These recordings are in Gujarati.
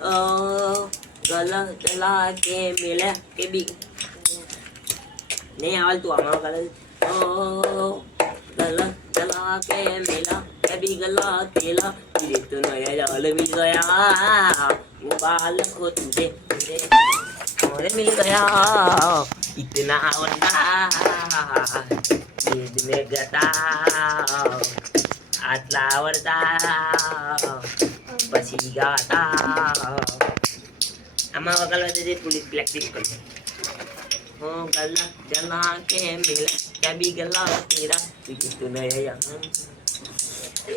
गला चला के मिला के भी नहीं आवल तू हमारा गला चला के मिला के भी गला तेला ये तो नया जाल मिल गया वो बाल को तुझे और मिल गया इतना आवड़ता ईद में गता आटला आवड़ता પછી ગાતા આમાં વગાડવા દે થોડી પ્રેક્ટિસ કરજો હો ગલા જલા કે મિલા કભી ગલા તેરા તુજે તો નયા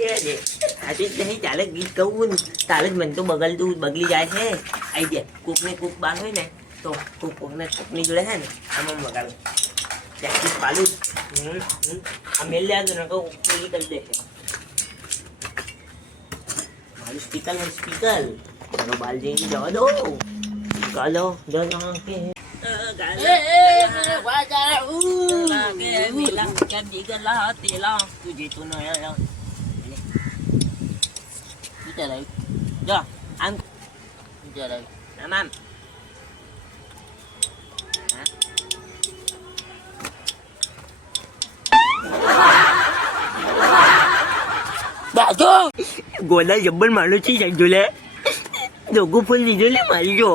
એ રે આજે નહીં ચાલે ગીત કહું તારે જ મન તો બગલી જાય છે આઈ દે કોકને કોક બાર હોય ને તો કોકને કોકની જોડે છે ને આમાં વગાડો પ્રેક્ટિસ પાલું આ મેલ લે દો ને કહું પૂરી કરી દે स्पीकर है स्पीकर चलो बाल देंगे जाओ दो गालो जाओ के मिला क्या दिगला तेला तुझे तो नया चल जा आम चल आम Bago! Gola jambal malu sih saya le. Dogo pun di le malu.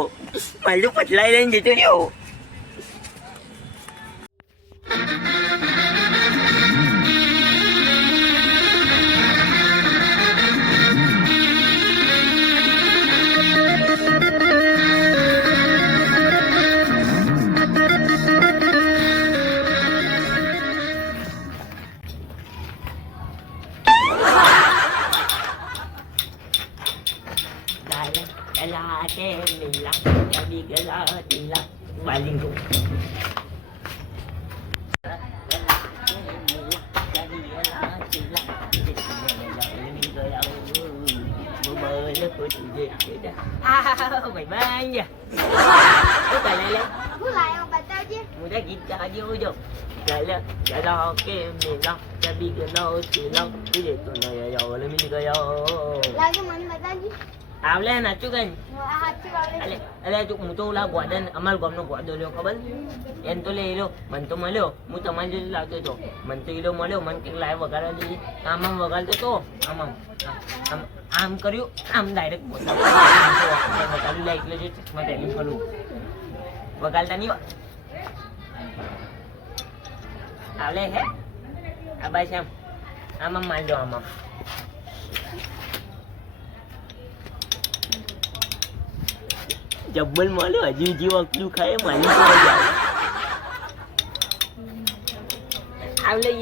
Malu patlay lang dito yo. Gala ke mila kami gala tila baling ko mày mang nha có tài lại lên cứ lại không bật tao chứ mua đã kita dia ujung gala gala ke mila kami gala tila jadi tu naya jauh lebih gaya lagi mana bata chứ આવલે ના ચુકન અલે અલે તું હું તો લા ગોડન અમાર ગામનો ગોડો લ્યો ખબર એન તો લઈ લો મન તો મળ્યો હું તમારી જોડે લાવતો તો મન તો ઈલો મળ્યો મન કે લાઈવ વગાડવા દીધી આમ વગાડતો તો આમ આમ કર્યું આમ ડાયરેક્ટ વગાડ્યું લે એટલે જે ચશ્મા પહેરી ફરું વગાડતા નહીં આવલે હે આ બાઈ શામ આમ મારજો આમ જબ્બલ માલ્યો હજી હજી વખતું ખાય માલી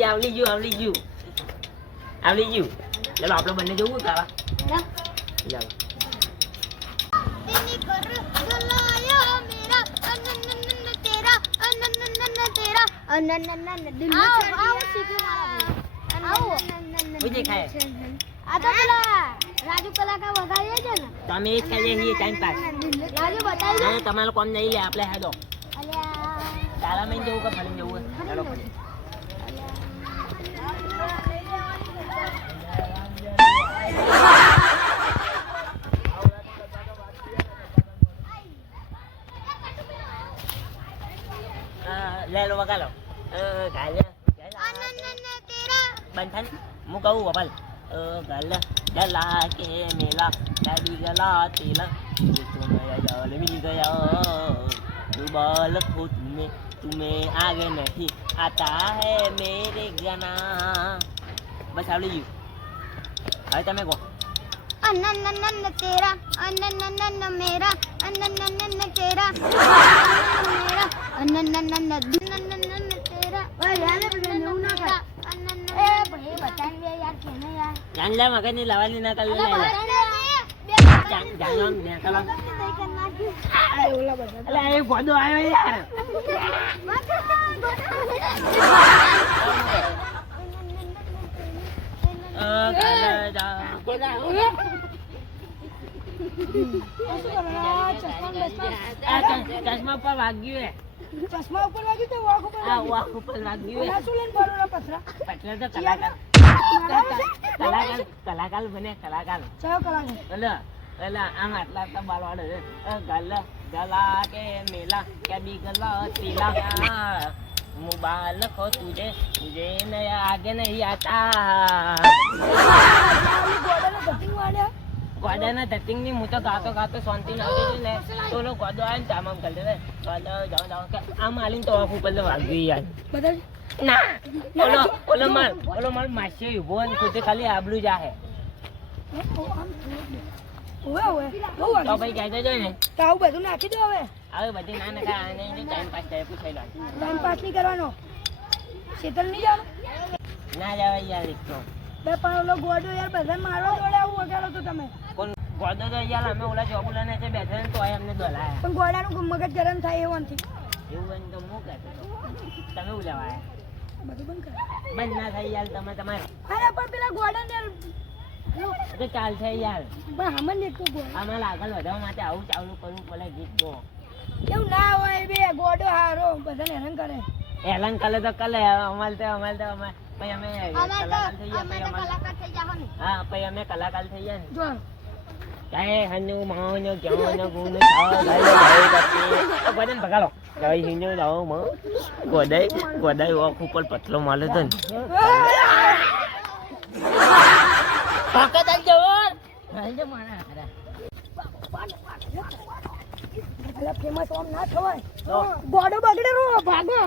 આવલી ગયું ચાલો આપણે બંને જવું તારા ચાલો રાજુ કલાકાર વગાડીએ છે ને તમે એ છે એ ટાઈમ પાસ રાજુ બતાવી દે તમારો કોમ નહીં લે આપણે હેડો તારા મેં જવું કે ફરીને જવું ચાલો ફરી લે લો વગાડો ગાલે બંધન હું કહું વપલ gala gala ke mela jadi gala tila itu naya jaal mil gaya बालक हो तुम्हें आगे नहीं आता है मेरे गाना बस आवड़ी गયું હવે તમે કહો अनननन तेरा अनननन मेरा अनननन तेरा मेरा अनननन अनननन तेरा ओए यार बे न्यू ना कर ए भाई बतान दे यार केने यार जान ले मगन ની લાવાની ના કર લે જાન જાન ને કલા અરે ઓલા બધા અલે એ ગોડો આવ્યો યાર ચશ્મા પર વાગ્યું હે ચશ્મા ઉપર વાગ્યું તો વાખ ઉપર વાગ્યું હે શું લઈને બોલો પથરા પથરા તો કલાકાર બને કલાકાર ચલો કલાકાર એટલે એટલે આમ આટલા બાલવાડે છે ગલ ગલા કે મેલા કે બી ગલા તીલા મુબારક હો તુજે મુझे न आगे नहीं आता ગોડાના ધતિંગ ની હું તો ગાતો શાંતિ નથી ને તો લો ગોડો આવે ને તામામ કરી દે ગોડો જાઓ કે આમ આલીને તો ઓફ ઉપર વાગી યાર બદલ ના ઓલો માર માસી ઉભો ને ખુદે ખાલી આબલું જાહે ઓવે બહુ તો ભાઈ કહી દેજો ને તો આવું બધું નાખી દો હવે બધી ના નકા આને ટાઈમ પાસ થાય પૂછાઈ લો ટાઈમ પાસ નહીં કરવાનો શીતલ નહીં જવાનું ના જવાય યાર એક તો બે પણ ઓલો ગોડો યાર બધા મારવા દોડે આવું વગાડો તો તમે કોણ ગોડો તો યાર અમે ઓલા જોબુલા ને છે બેઠા ને તો અમને દોલાયા પણ ગોડાનું મગજ ગરમ થાય એવું નથી એવું બન તો હું કહેતો તમે ઉલાવાય બધું બંધ કર બંધ ના થાય યાર તમે તમારે અરે પણ પેલા ગોડા ને તો ચાલ છે યાર પણ હમણાં ને તો ગોડા આમાં આગળ વધવા માટે આવું ચાલુ કરવું પડે ગીત તો એવું ના હોય બે ગોડો હારો બધાને હેરાન કરે એલાન કલે તો કલે અમારે તો પછી અમે કલાકાર થઈ ગયા હા પછી અમે કલાકાર થઈ ગયા ને જો કાય હનુ માનો જ્ઞાન ગુણ છા બદન ભગાડો જય હિન્દુ જાઓ માં ગોડાઈ ઓખ ઉપર પતલો માલે તો ને પાકત આલ જવર હાલજો માણા હારા ફેમસ ઓમ ના થવાય ગોડો બગડે રો ભાગો